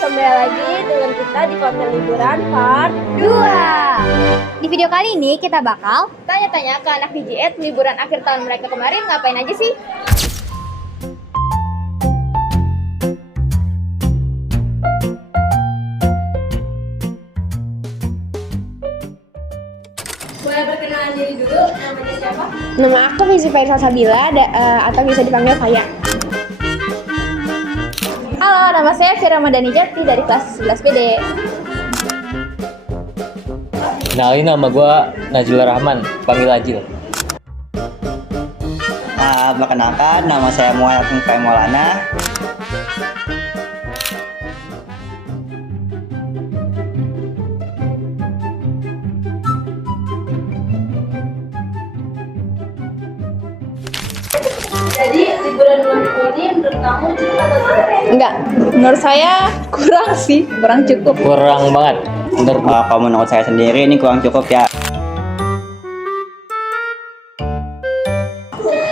kembali lagi dengan kita di konten liburan part 2. Di video kali ini kita bakal Tanya-tanya ke anak DJED liburan akhir tahun mereka kemarin ngapain aja sih? Boleh perkenalan diri dulu, namanya siapa? Nama aku Fizi Faisal Sabila atau bisa dipanggil Faya. Halo, nama saya Fira Madani Jati dari kelas 11 BD. Kenalin, nama gue Najil Rahman, panggil Ajil. Perkenalkan, nama saya Muhammad Mukai Maulana. Jadi liburan 2 minggu ini menurut kamu cukup atau tidak? Enggak, menurut saya kurang sih, kurang cukup. Kurang banget. Menurut gue. Kalau menurut saya sendiri ini kurang cukup ya.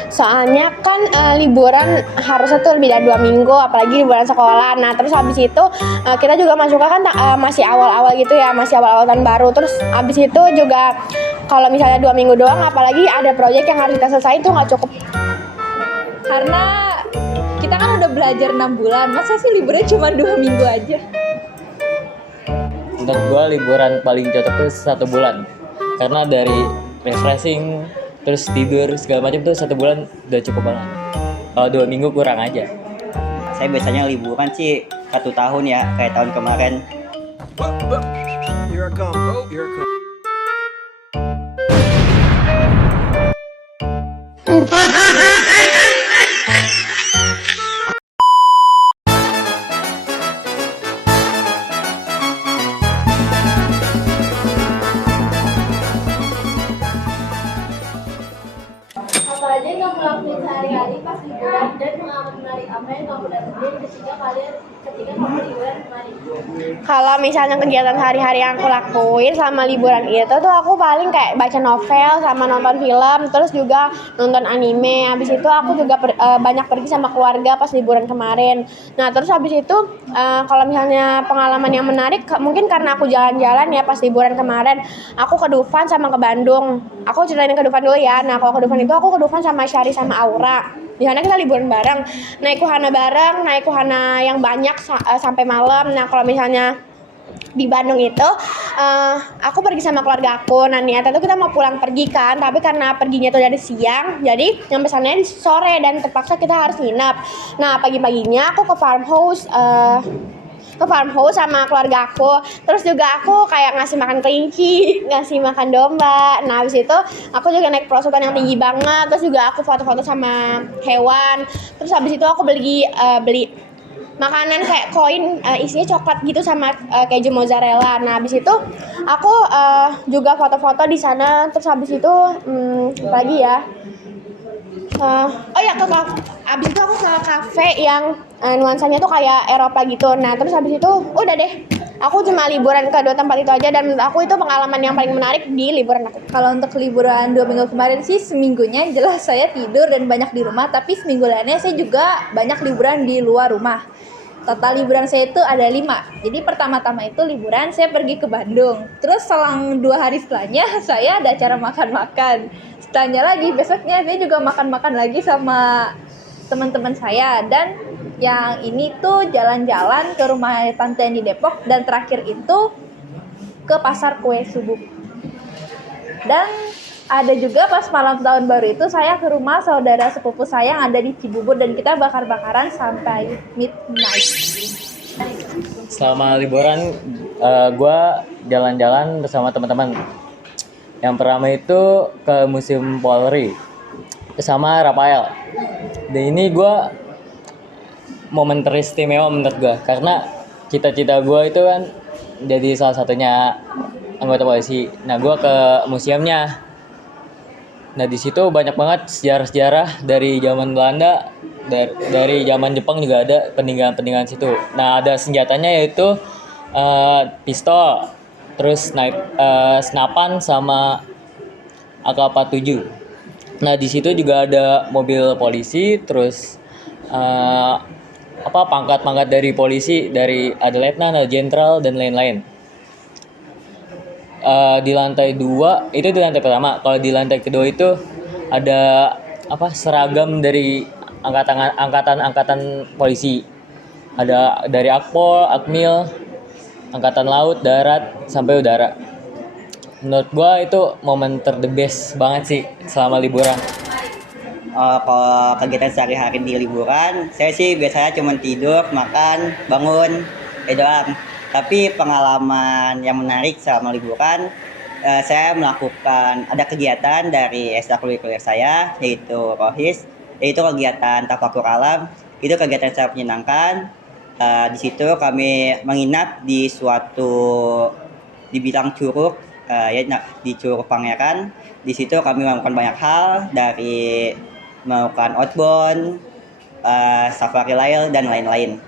Soalnya kan liburan harusnya tuh lebih dari 2 minggu, apalagi liburan sekolah. Nah terus habis itu kita juga masuknya kan masih awal-awal gitu ya, masih awal-awal tahun baru. Terus habis itu juga kalau misalnya 2 minggu doang, apalagi ada proyek yang harus kita selesaiin tuh nggak cukup. Karena kita kan udah belajar 6 bulan, masa sih liburnya cuma 2 minggu aja? Menurut gue liburan paling cocok tuh 1 bulan. Karena dari refreshing, terus tidur, segala macam tuh 1 bulan udah cukup banget. Kalau 2 minggu kurang aja. Saya biasanya liburan sih 1 tahun ya, kayak tahun kemarin. Here I come. Oh, here I come. Apa aja yang kamu lakuin sehari-hari pas liburan dan pengalaman menarik apa yang kamu dapetin ketika kamu liburan kemarin? Kalau misalnya kegiatan sehari-hari yang aku lakuin selama liburan itu tuh aku paling kayak baca novel sama nonton film, terus juga nonton anime. Habis itu aku juga banyak pergi sama keluarga pas liburan kemarin. Nah terus habis itu kalau misalnya pengalaman yang menarik mungkin karena aku jalan-jalan ya pas liburan kemarin. Aku ke Dufan sama ke Bandung. Aku ceritain ke Dufan dulu ya. Nah kalau ke Dufan itu aku ke Dufan sama Syari sama Aura. Di sana kita liburan bareng, naik wahana bareng, naik wahana yang banyak sampai malam. Nah kalau misalnya di Bandung itu aku pergi sama keluarga aku. Nah niatnya tuh kita mau pulang pergi kan, tapi karena perginya tuh dari siang, jadi nyampe sananya di sore dan terpaksa kita harus nginep. Nah pagi-paginya aku ke farmhouse sama keluarga aku. Terus juga aku kayak ngasih makan kelinci, ngasih makan domba. Nah habis itu aku juga naik perosotan yang tinggi banget. Terus juga aku foto-foto sama hewan. Terus habis itu aku beli makanan kayak koin isinya coklat gitu sama keju mozzarella. Nah habis itu aku juga foto-foto di sana. Terus habis itu apa lagi ya? Abis itu aku ke kafe yang nuansanya tuh kayak Eropa gitu. Nah terus habis itu udah deh, aku cuma liburan ke 2 tempat itu aja. Dan menurut aku itu pengalaman yang paling menarik di liburan aku. Kalau untuk liburan 2 minggu kemarin sih, seminggunya jelas saya tidur dan banyak di rumah, tapi seminggu lainnya saya juga banyak liburan di luar rumah. Total liburan saya itu ada 5. Jadi pertama-tama itu liburan saya pergi ke Bandung. Terus selang 2 hari setelahnya saya ada acara makan-makan. Setelahnya lagi besoknya saya juga makan-makan lagi sama teman-teman saya. Dan yang ini tuh jalan-jalan ke rumah tante yang di Depok. Dan terakhir itu ke pasar kue subuh. Dan ada juga pas malam tahun baru itu saya ke rumah saudara sepupu saya yang ada di Cibubur dan kita bakar-bakaran sampai midnight. Selama liburan, gue jalan-jalan bersama teman-teman. Yang pertama itu ke Museum Polri bersama Rafael. Dan ini gue momen teristimewa menurut gue, karena cita-cita gue itu kan jadi salah satunya anggota polisi. Nah gue ke museumnya. Nah di situ banyak banget sejarah-sejarah dari zaman Belanda, dari zaman Jepang juga ada peninggalan-peninggalan situ. Nah ada senjatanya yaitu pistol, terus senapan sama AK-47. Nah di situ juga ada mobil polisi, terus pangkat-pangkat dari polisi, dari ada letnan, ada jenderal dan lain-lain. Di lantai 2 itu di lantai pertama. Kalau di lantai kedua itu ada seragam dari angkatan polisi. Ada dari Akpol, Akmil, angkatan laut, darat sampai udara. Menurut gua itu momen the best banget sih selama liburan. Kalau kegiatan sehari-hari di liburan, saya sih biasanya cuma tidur, makan, bangun, doang. Tapi pengalaman yang menarik selama liburan, saya melakukan ada kegiatan dari ekstrakurikuler saya, yaitu Rohis, yaitu kegiatan tafakur alam. Itu kegiatan yang sangat menyenangkan. Di situ kami menginap di suatu dibilang curug, di Curug Pangeran. Di situ kami melakukan banyak hal, dari melakukan outbound, safari lail dan lain-lain.